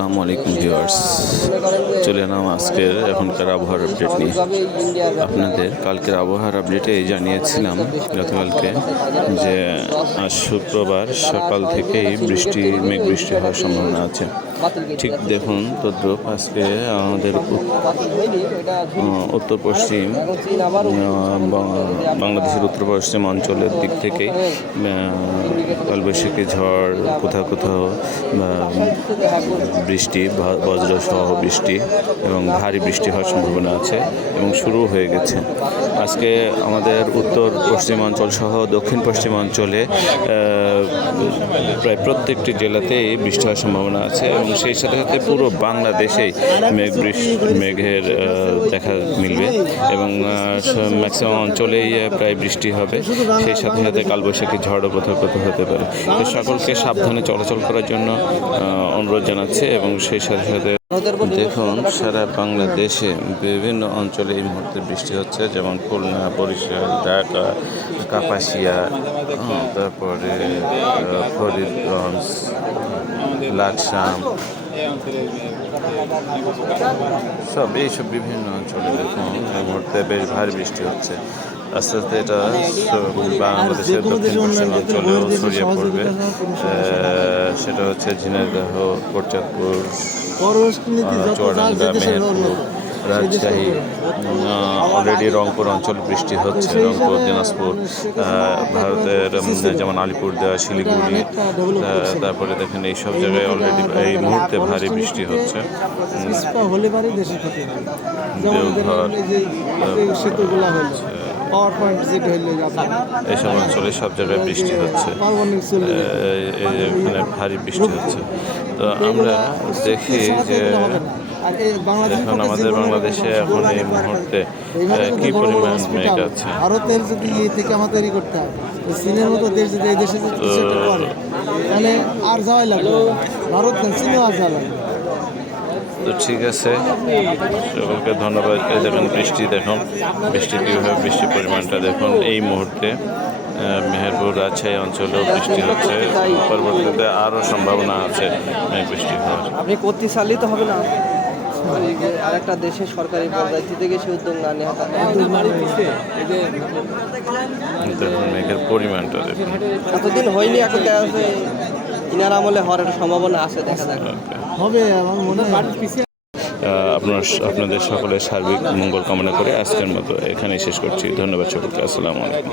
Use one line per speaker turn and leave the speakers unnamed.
আসসালামু আলাইকুম ভিউয়ার্স। চলে এলাম আজকের এখনকার আবহাওয়ার আপডেট নিয়ে। আপনাদের কালকের আবহাওয়ার আপডেটে জানিয়েছিলাম গতকালকে যে আজ শুক্রবার সকাল থেকেই বৃষ্টি, মেঘ বৃষ্টি হওয়ার সম্ভাবনা আছে। ঠিক দেখুন তদ্রুপ আজকে আমাদের উত- উত্তর পশ্চিম বাংলাদেশের উত্তর পশ্চিম অঞ্চলের দিক থেকে কালবৈশাখী ঝড় কোথাও কোথাও বৃষ্টি বজ্র সহ বৃষ্টি এবং ভারী বৃষ্টি হওয়ার সম্ভাবনা আছে এবং শুরু হয়ে গেছে। আজকে আমাদের উত্তর পশ্চিমাঞ্চল সহ দক্ষিণ পশ্চিমাঞ্চলে প্রায় প্রত্যেকটি জেলাতেই বৃষ্টি হওয়ার সম্ভাবনা আছে এবং সেই সাথে সাথে পুরো বাংলাদেশেই মেঘ বৃষ্টি মেঘের দেখা মিলবে এবং ম্যাক্সিমাম অঞ্চলেই প্রায় বৃষ্টি হবে। সেই সাথে সাথে কালবৈশাখী ঝড়ও কোথাও হতে পারে। সকলকে সাবধানে চলাচল করার জন্য অনুরোধ জানাচ্ছে এবং সেই সাথে সাথে দেখুন, সারা বাংলাদেশে বিভিন্ন অঞ্চলে এই মুহূর্তে বৃষ্টি হচ্ছে, যেমন খুলনা, বরিশাল, ঢাকা, কাপাসিয়া তারপরে ফরিদগঞ্জ লাকসাম সব এইসব বিভিন্ন অঞ্চলে দেখুন, এই মুহূর্তে বেশ ভারী বৃষ্টি হচ্ছে। আস্তে আস্তে এটা বাংলাদেশের দক্ষিণ পশ্চিম অঞ্চলেও ছড়িয়ে পড়বে। সেটা হচ্ছে ঝিনাইদহ কোটচাঁদপুর চুয়াডাঙ্গা মেহেরপুর রাজশাহী অলরেডি রংপুর অঞ্চল বৃষ্টি হচ্ছে রংপুর দিনাজপুর ভারতের যেমন আলিপুরদুয়ার শিলিগুড়ি তারপরে দেখেন এই সব জায়গায় অলরেডি এই মুহূর্তে ভারী বৃষ্টি হচ্ছে। দেওঘর, এইসব অঞ্চলে সব জায়গায় বৃষ্টি হচ্ছে। এখানে ভারী বৃষ্টি হচ্ছে। তো আমরা দেখি যে
বাংলাদেশ
এখন আমাদের বাংলাদেশে এখন এই মুহূর্তে কি পরিমাণ মেঘ আছে?
ভারতের যদি থেকে আমার তৈরি করতে হয় চীনের মতো দেশ যদি এই দেশে তাহলে আর যাওয়াই লাগবে ভারত না চীনেও আর যাওয়া লাগবে।
তো ঠিক আছে। সকলকে ধন্যবাদ। এই দেখুন বৃষ্টি দেখুন বৃষ্টি কীভাবে বৃষ্টির পরিমাণটা দেখুন এই মুহূর্তে। মেহেরপুর রাজশাহী অঞ্চলেও বৃষ্টি হচ্ছে। পরবর্তীতে আরও সম্ভাবনা আছে বৃষ্টি হওয়ার।
আপনি কর্তৃশালী তো হবে না। আর একটা দেশের সরকারি পর্যায় থেকে সে উদ্যোগ না নেওয়া
দেখুন মেঘের পরিমাণটা দেখুন।
এতদিন হয়নি এখন দেখা ইনার আমলে হওয়ার একটা সম্ভাবনা আছে দেখা যাক।
হবে আমার মনে হয়।
আপনার আপনাদের সকলের সার্বিক মঙ্গল কামনা করে আজকের মতো এখানেই শেষ করছি। ধন্যবাদ সকলকে। আসসালামু আলাইকুম।